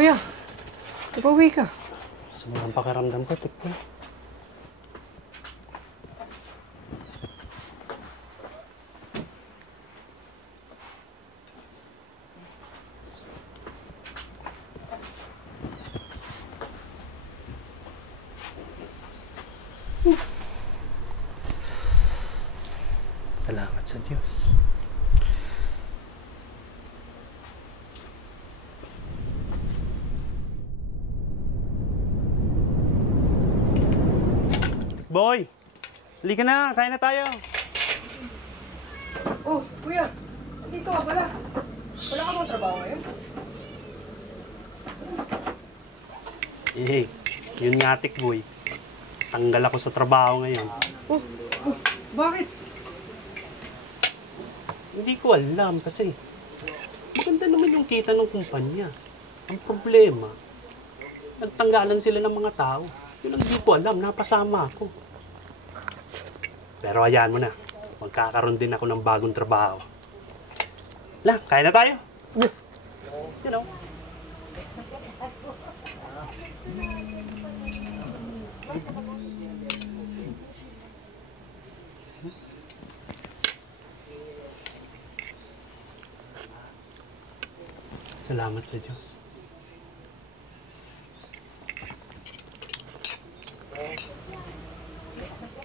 kuya. Ipawi ka. Sumunang pakiramdam ko, Tikboy. Salamat sa Diyos. Boy, halika na, kain na tayo. Oh, kuya. Dito ka pala. Wala ka bang trabaho ngayon? Yun nga, Tikboy. Tanggal ako sa trabaho ngayon. Oh, bakit? Hindi ko alam kasi maganda naman yung kita ng kumpanya. Ang problema, nagtanggalan sila ng mga tao. Yun ang hindi ko alam, napasama ako. Pero hayaan mo na, magkakaroon din ako ng bagong trabaho. Kain na tayo. You know. Salamat sa Diyos.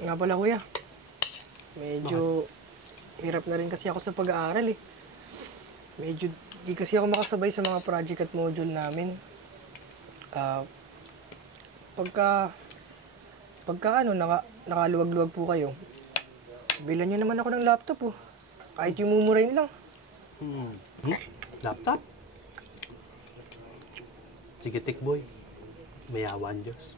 Nga pala, kuya. Medyo hirap na rin kasi ako sa pag-aaral eh. Medyo di kasi ako makasabay sa mga project at module namin. Pagka nakaluwag-luwag po kayo, bilan nyo naman ako ng laptop oh. Kahit yung mumurahin lang. Laptop? Sige, Tikboy. Mayawan Diyos.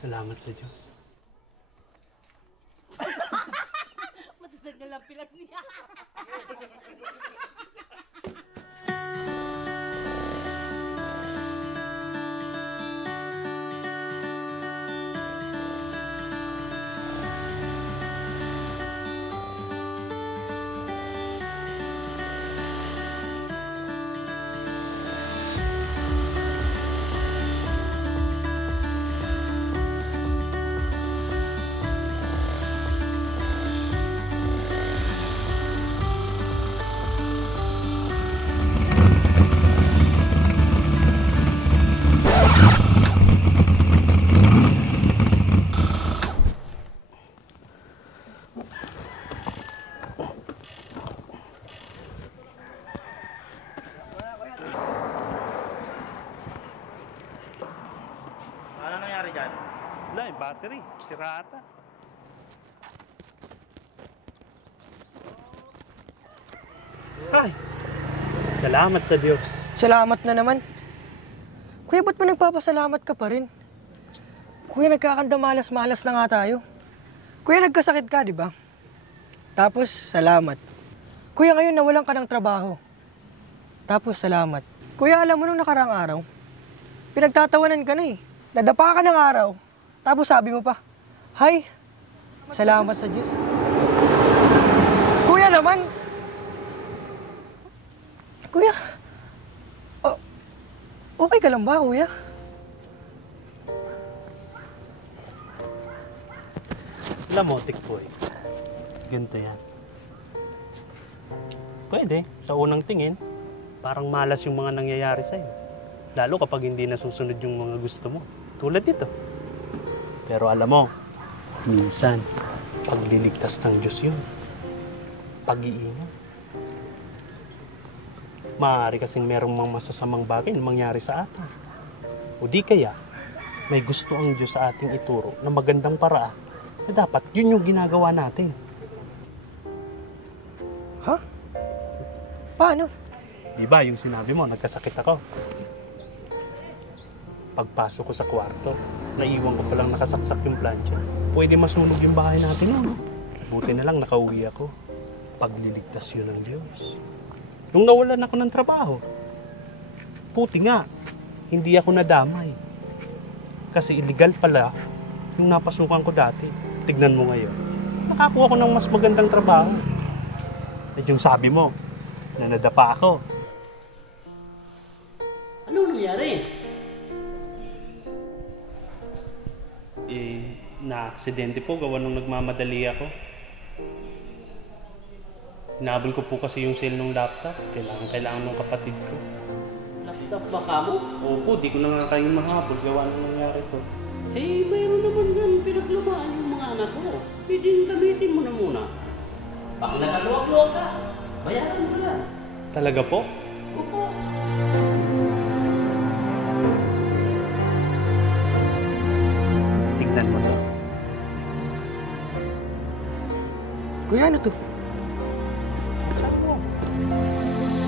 Salamat sa Diyos. Matatagal ang pilas niya. Wala, yung battery. Sira ata. Ay! Salamat sa Diyos. Salamat na naman. Kuya, ba't pa nagpapasalamat ka pa rin? Kuya, nagkakandamalas-malas na nga tayo. Kuya, nagkasakit ka, di ba? Tapos, salamat. Kuya, ngayon nawalan ka ng trabaho. Tapos, salamat. Kuya, alam mo nung nakarang araw, pinagtatawanan ka na eh. Nadapa ka ng araw. Tapos sabi mo pa, "Hay, salamat sa Diyos." Kuya naman! Kuya, okay ka lang ba, kuya? Alam mo, Tikboy, ganito yan. Pwede, sa unang tingin, parang malas yung mga nangyayari sa'yo. Lalo kapag hindi nasusunod yung mga gusto mo. Tulad dito. Pero alam mo, minsan, pagliligtas ng Diyos yun. pag-iingat. Maaari kasing merong mga masasamang bagay na mangyari sa atin. O di kaya, may gusto ang Diyos sa ating ituro na magandang paraan na dapat yun yung ginagawa natin. Ha? Paano? Di ba yung sinabi mo, nagkasakit ako? Pagpasok ko sa kwarto, naiwan ko palang nakasaksak yung plancha. Pwede masunog yung bahay natin nun. Buti na lang nakauwi ako. Pagliligtas yun ng Diyos. Nung nawalan ako ng trabaho, puti nga, hindi ako nadamay. Kasi illegal pala yung napasukan ko dati. Tignan mo ngayon. Nakakuha ko ng mas magandang trabaho. At yung sabi mo, na nadapa ako. Ano nangyari? Na-aksidente po gawa nung nagmamadali ako. Hinabol ko po kasi yung cell ng laptop. Kailangan ng kapatid ko. Laptop ba ka mo? Opo, di ko na nga kayong mahabol gawa nung nangyari to. Eh, mayroon naman yan pinaglumaan yung mga anak ko. Pwede yung gamitin mo na muna. Baka nakaluwag-luwag ka. Bayaran mo lang. Talaga po? Opo. Tingnan mo to. Kuya, ano to?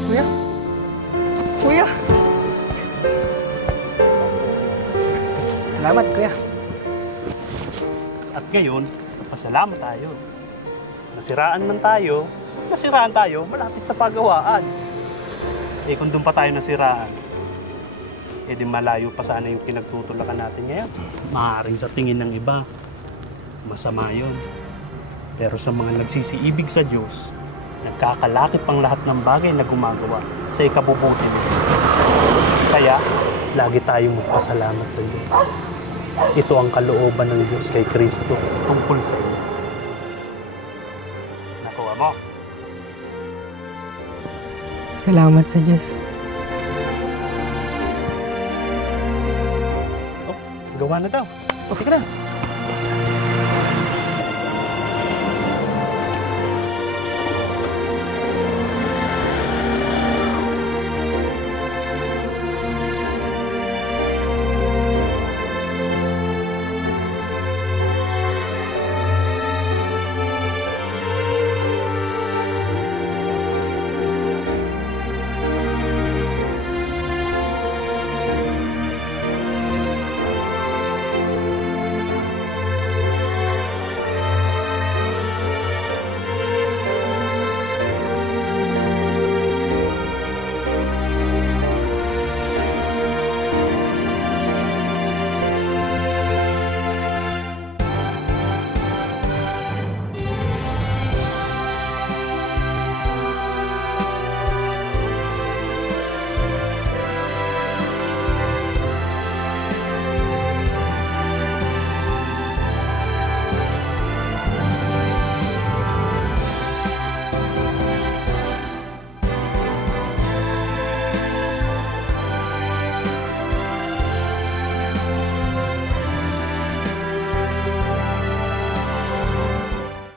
Kuya? Kuya! Salamat, kuya. At ngayon, pasalamat tayo. Nasiraan man tayo, malapit sa pagawaan. Eh kung doon pa tayo nasiraan, eh di malayo pa sana yung pinagtutulakan natin ngayon. Maaaring sa tingin ng iba, masama yun. Pero sa mga nagsisiibig sa Diyos, nagkakalakip ang lahat ng bagay na gumagawa sa ikabubuti niya. Kaya, lagi tayong magpasalamat sa Diyos. Ito ang kalooban ng Diyos kay Kristo tungkol sa iyo. Nakuha mo? Salamat sa Diyos. Oh, gawa na daw. Sige na.